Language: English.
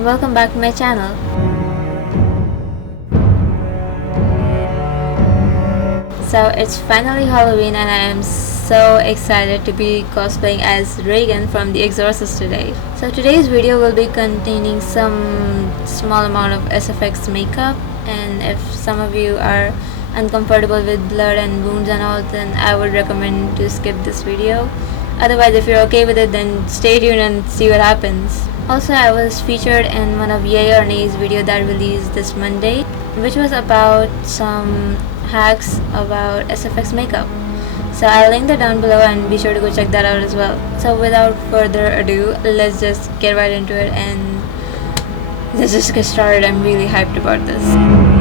and welcome back to my channel. So it's finally Halloween and I am so excited to be cosplaying as Regan from the Exorcist today. So today's video will be containing some small amount of SFX makeup, and if some of you are uncomfortable with blood and wounds and all, then I would recommend to skip this video. Otherwise, if you're okay with it, then stay tuned and see what happens. Also, I was featured in one of Yay or Nay's video that released this Monday, which was about some hacks about SFX makeup. So I'll link that down below and be sure to go check that out as well. So without further ado, let's just get right into it and let's just get started. I'm really hyped about this.